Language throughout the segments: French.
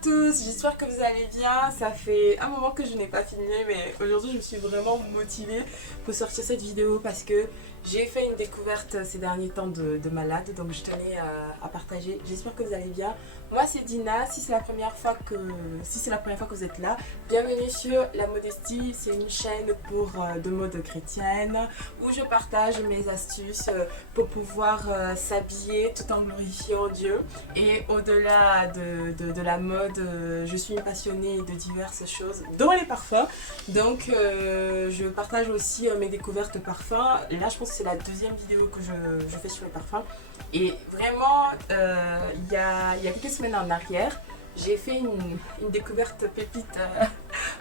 tous, j'espère que vous allez bien. Ça fait un moment que je n'ai pas filmé, mais aujourd'hui je suis vraiment motivée pour sortir cette vidéo parce que j'ai fait une découverte ces derniers temps de malade, donc je tenais à partager. J'espère que vous allez bien. Moi c'est Dina, si c'est la première fois que vous êtes là, bienvenue sur La Modestie. C'est une chaîne de mode chrétienne où je partage mes astuces pour pouvoir s'habiller tout en glorifiant Dieu. Et au-delà de la mode, je suis une passionnée de diverses choses, dont les parfums. Donc je partage aussi mes découvertes parfums. Et là je pense que c'est la deuxième vidéo que je fais sur les parfums. Et vraiment, il y a quelques semaines en arrière, j'ai fait une découverte pépite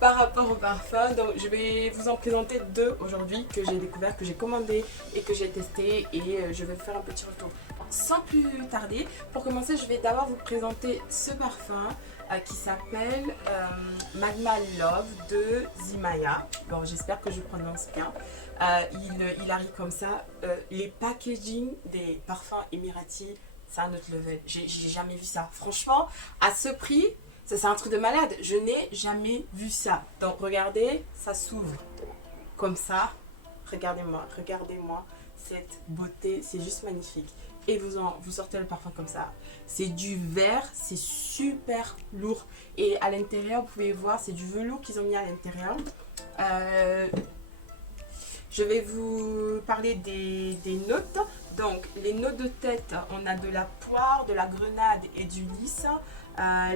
par rapport aux parfums. Donc je vais vous en présenter deux aujourd'hui que j'ai découvert, que j'ai commandé et que j'ai testé. Et je vais vous faire un petit retour. Sans plus tarder, pour commencer, je vais d'abord vous présenter ce parfum qui s'appelle Magma Love de Zimaya. Bon, j'espère que je prononce bien. Il arrive comme ça. Les packaging des parfums émiratis, c'est un autre level. J'ai jamais vu ça. Franchement, à ce prix, c'est un truc de malade. Je n'ai jamais vu ça. Donc, regardez, ça s'ouvre comme ça. Regardez-moi cette beauté. C'est juste magnifique. Et vous sortez le parfum comme ça. C'est du verre, c'est super lourd. Et à l'intérieur, vous pouvez voir, c'est du velours qu'ils ont mis à l'intérieur. Je vais vous parler des notes. Donc, les notes de tête, on a de la poire, de la grenade et du lys.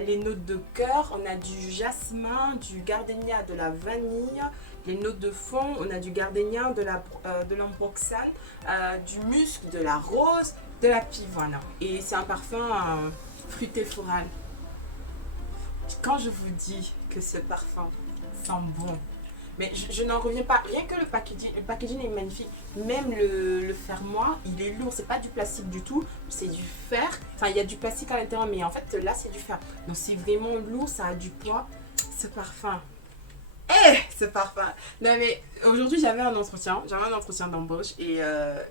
Les notes de cœur, on a du jasmin, du gardénia, de la vanille. Les notes de fond, on a du gardénia, de l'ambroxane, du musc, de la rose, de la pivoine. Et c'est un parfum fruité floral. Quand je vous dis que ce parfum sent bon, mais je n'en reviens pas. Rien que le packaging est magnifique. Même le fermoir, il est lourd. C'est pas du plastique du tout, c'est du fer. Enfin, il y a du plastique à l'intérieur, mais en fait, là, c'est du fer. Donc, c'est vraiment lourd, ça a du poids. Ce parfum. Ce parfum. Non, mais aujourd'hui, j'avais un entretien d'embauche. Et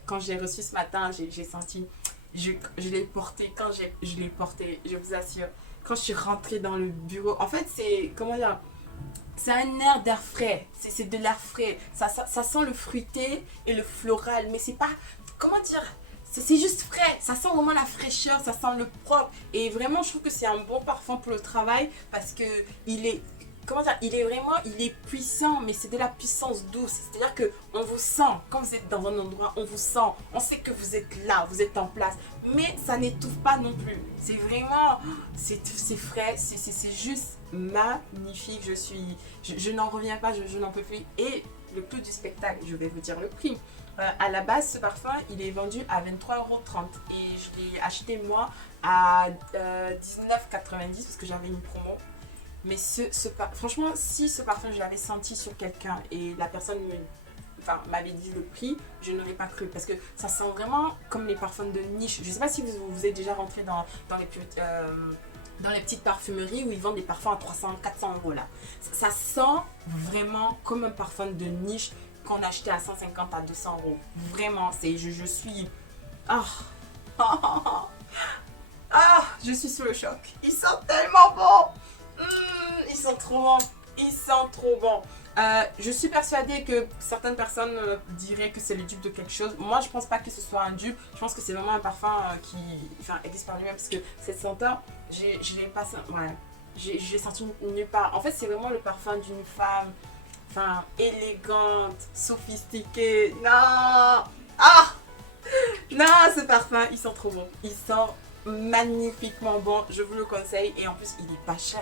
quand j'ai reçu ce matin, j'ai senti. Je l'ai porté. Quand je l'ai porté, je vous assure, quand je suis rentrée dans le bureau, en fait, c'est. Comment dire? C'est un air d'air frais, c'est de l'air frais, ça sent le fruité et le floral, mais c'est pas, comment dire, c'est juste frais, ça sent vraiment la fraîcheur, ça sent le propre, et vraiment je trouve que c'est un bon parfum pour le travail, parce que il est, comment dire, il est puissant, mais c'est de la puissance douce, c'est-à-dire que on vous sent, quand vous êtes dans un endroit, on vous sent, on sait que vous êtes là, vous êtes en place, mais ça n'étouffe pas non plus, c'est vraiment, c'est frais, c'est juste magnifique, je n'en reviens pas, je n'en peux plus. Et le plus du spectacle, je vais vous dire le prix. À la base, ce parfum, il est vendu à 23,30 € et je l'ai acheté moi à 19,90 parce que j'avais une promo. Mais franchement, si ce parfum, je l'avais senti sur quelqu'un et la personne m'avait dit le prix, je n'aurais pas cru parce que ça sent vraiment comme les parfums de niche. Je ne sais pas si vous êtes déjà rentré dans les petites parfumeries où ils vendent des parfums à 300, 400 € là. Ça sent vraiment comme un parfum de niche qu'on achetait à 150 à 200 €. Vraiment, je suis... Ah, je suis sous le choc. Ils sont tellement bons. Ils sont trop bons. Ils sont trop bons. Je suis persuadée que certaines personnes diraient que c'est le dupe de quelque chose. Moi, je pense pas que ce soit un dupe. Je pense que c'est vraiment un parfum qui existe par lui-même. Parce que cette senteur, je l'ai pas... Ouais, j'ai senti nulle part. En fait, c'est vraiment le parfum d'une femme élégante, sophistiquée. Non. Non, ce parfum, ils sont trop bons. Ils sont magnifiquement bons. Je vous le conseille. Et en plus, il est pas cher.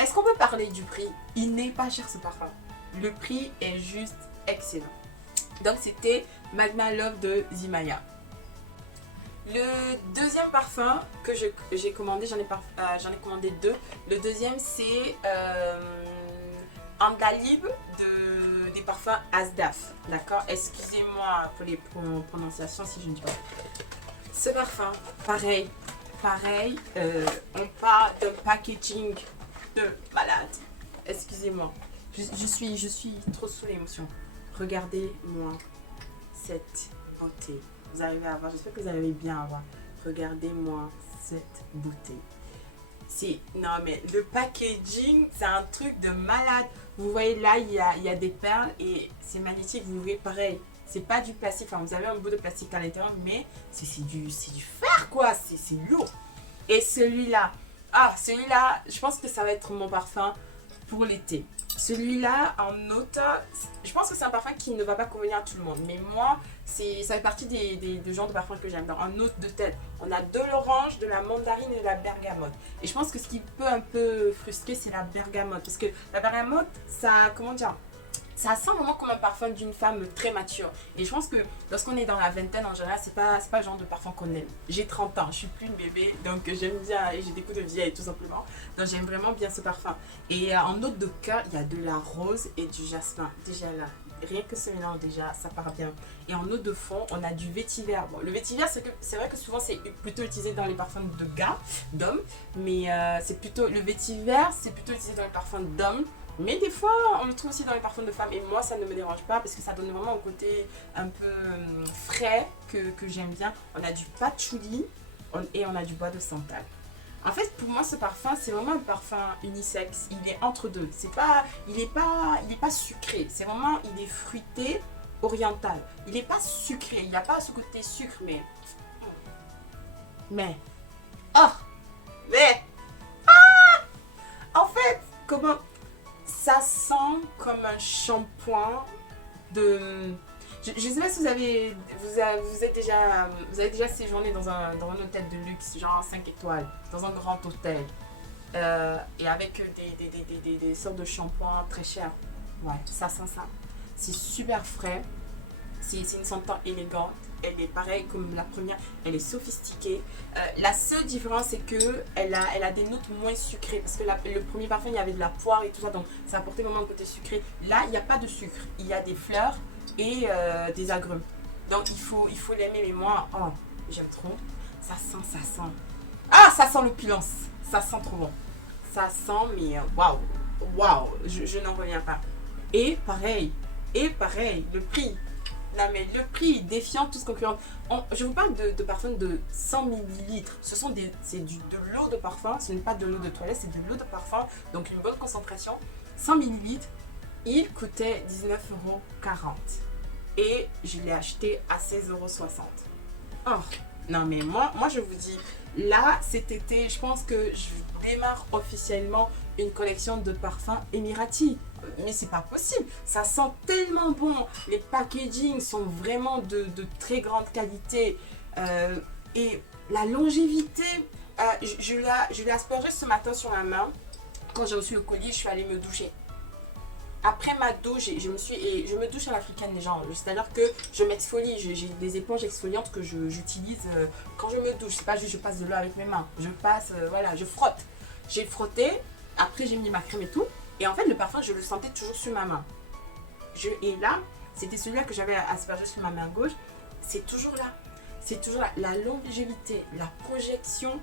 Est-ce qu'on peut parler du prix? Il n'est pas cher ce parfum. Le prix est juste excellent. Donc c'était Magma Love de Zimaya. Le deuxième parfum que j'ai commandé, j'en ai commandé deux. Le deuxième c'est Andalib des parfums Asdaf. D'accord? Excusez-moi pour les prononciations si je ne dis pas. Ce parfum, pareil, on parle d'un packaging de malade. Excusez-moi. Je suis trop sous l'émotion. Regardez-moi cette beauté. Vous arrivez à voir, j'espère que vous arrivez bien à voir. Regardez-moi cette beauté. Non mais le packaging, c'est un truc de malade. Vous voyez là, il y a des perles et c'est magnétique. Vous voyez pareil, c'est pas du plastique. Enfin, vous avez un bout de plastique à l'intérieur, mais c'est du fer quoi. C'est lourd. Et celui-là, je pense que ça va être mon parfum pour l'été. Celui-là, en automne, je pense que c'est un parfum qui ne va pas convenir à tout le monde. Mais moi, ça fait partie des genres de parfums que j'aime. En note de tête, on a de l'orange, de la mandarine et de la bergamote. Et je pense que ce qui peut un peu frustrer, c'est la bergamote. Parce que la bergamote, comment dire, ça sent vraiment comme un parfum d'une femme très mature. Et je pense que lorsqu'on est dans la vingtaine, en général, c'est pas le genre de parfum qu'on aime. J'ai 30 ans, je suis plus une bébé, donc j'aime bien, et j'ai des coups de vieille tout simplement. Donc j'aime vraiment bien ce parfum. Et en note de cœur, il y a de la rose et du jasmin. Déjà là, rien que ce mélange, déjà, ça part bien. Et en note de fond, on a du vétiver. Bon, le vétiver, c'est vrai que souvent, c'est plutôt utilisé dans les parfums de gars, d'hommes. Mais le vétiver, c'est plutôt utilisé dans les parfums d'hommes. Mais des fois, on le trouve aussi dans les parfums de femmes. Et moi, ça ne me dérange pas parce que ça donne vraiment un côté un peu frais que j'aime bien. On a du patchouli et on a du bois de santal. En fait, pour moi, ce parfum, c'est vraiment un parfum unisexe. Il est entre deux. Il est pas sucré. C'est vraiment, il est fruité, oriental. Il n'est pas sucré. Il n'y a pas ce côté sucre, oh, mais, en fait, comment... Ça sent comme un shampoing de... Je ne sais pas si vous avez déjà séjourné dans un hôtel de luxe, genre 5 étoiles, dans un grand hôtel, et avec des sortes de shampoings très chers. Ouais, ça sent ça. C'est super frais, c'est une senteur élégante. Elle est pareille comme la première, elle est sophistiquée. La seule différence, c'est que elle a des notes moins sucrées. Parce que le premier parfum, il y avait de la poire et tout ça, donc ça apportait vraiment un côté sucré. Là, il n'y a pas de sucre. Il y a des fleurs et des agrumes. Donc, il faut l'aimer. Mais moi, j'aime trop. Ça sent. Ah, ça sent l'opulence. Ça sent trop bon. Ça sent, mais waouh, je n'en reviens pas. Et pareil, le prix. Non mais le prix défiant tout ce concurrent. Je vous parle de parfums de 100 millilitres. C'est de l'eau de parfum. Ce n'est pas de l'eau de toilette, c'est de l'eau de parfum. Donc une bonne concentration. 100 millilitres. Il coûtait 19,40 €. Et je l'ai acheté à 16,60 €. Oh, non mais moi je vous dis, là cet été, je pense que je démarre officiellement une collection de parfums Emirati. Mais c'est pas possible, ça sent tellement bon, les packaging sont vraiment de très grande qualité, et la longévité, je l'ai aspergé ce matin sur la main. Quand j'ai reçu le colis, je suis allée me doucher. Après ma douche, je me douche à l'africaine, les gens. C'est-à-dire que je m'exfolie, j'ai des éponges exfoliantes que j'utilise quand je me douche. C'est pas juste je passe de l'eau avec mes mains, je frotte. J'ai frotté, après j'ai mis ma crème et tout. Et en fait, le parfum, je le sentais toujours sur ma main. Et là, c'était celui-là que j'avais aspergé sur ma main gauche. C'est toujours là. C'est toujours là. La longévité, la projection.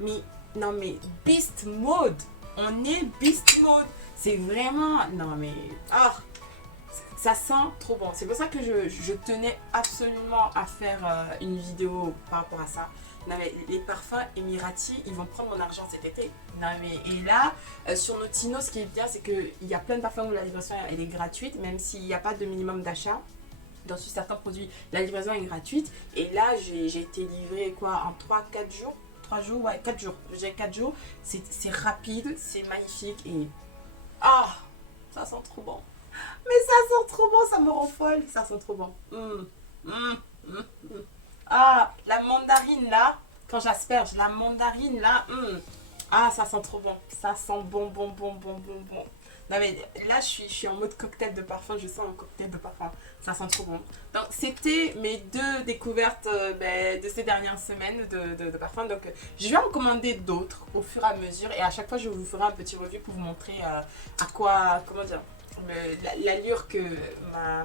Mais, non mais, beast mode. On est beast mode. C'est vraiment... Non mais... ça sent trop bon. C'est pour ça que je tenais absolument à faire une vidéo par rapport à ça. Non mais les parfums Emirati, ils vont prendre mon argent cet été. Non mais, et là, sur Notino, ce qui est bien, c'est qu'il y a plein de parfums où la livraison elle est gratuite, même s'il n'y a pas de minimum d'achat. Dans certains produits, la livraison est gratuite. Et là, j'ai été livrée en 3-4 jours. 3 jours, ouais, 4 jours. J'ai 4 jours. C'est rapide, c'est magnifique et... ça sent trop bon. Mais ça sent trop bon, ça me rend folle. Ça sent trop bon. La mandarine là, quand j'asperge, la mandarine là, ça sent trop bon. Ça sent bon. Non mais là, je suis en mode cocktail de parfum, je sens un cocktail de parfum. Ça sent trop bon. Donc, c'était mes 2 découvertes de ces dernières semaines de parfums. Donc, je vais en commander d'autres au fur et à mesure. Et à chaque fois, je vous ferai un petit review pour vous montrer l'allure que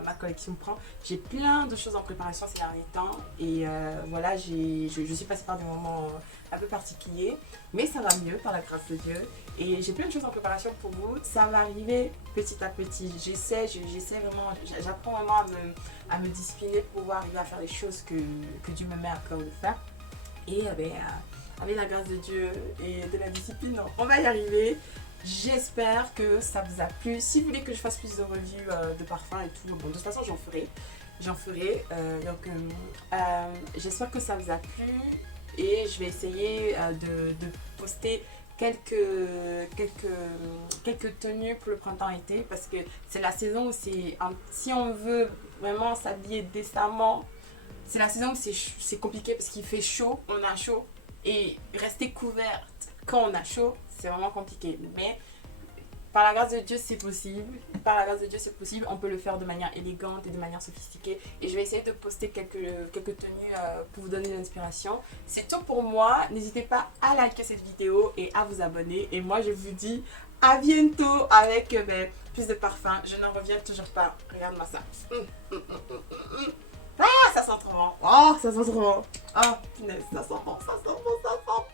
ma collection prend. J'ai plein de choses en préparation ces derniers temps et je suis passée par des moments un peu particuliers, mais ça va mieux par la grâce de Dieu et j'ai plein de choses en préparation pour vous. Ça va arriver petit à petit. J'essaie vraiment, j'apprends vraiment à me discipliner pour pouvoir arriver à faire les choses que Dieu me met à cœur de faire. Et avec la grâce de Dieu et de la discipline, on va y arriver. J'espère que ça vous a plu. Si vous voulez que je fasse plus de reviews de parfums et tout, bon, de toute façon, j'en ferai. J'espère que ça vous a plu et je vais essayer de poster quelques tenues pour le printemps-été parce que c'est la saison où si on veut vraiment s'habiller décemment, c'est la saison où c'est compliqué parce qu'il fait chaud, on a chaud et rester couverte quand on a chaud, c'est vraiment compliqué. Mais par la grâce de Dieu, c'est possible. Par la grâce de Dieu, c'est possible. On peut le faire de manière élégante et de manière sophistiquée. Et je vais essayer de poster quelques tenues pour vous donner de l'inspiration. C'est tout pour moi. N'hésitez pas à liker cette vidéo et à vous abonner. Et moi, je vous dis à bientôt avec plus de parfums. Je n'en reviens toujours pas. Regarde-moi ça. Ah, ça sent trop bon. Oh, ça sent trop bon. Oh, punaise, ça sent bon, ça sent bon, ça sent bon.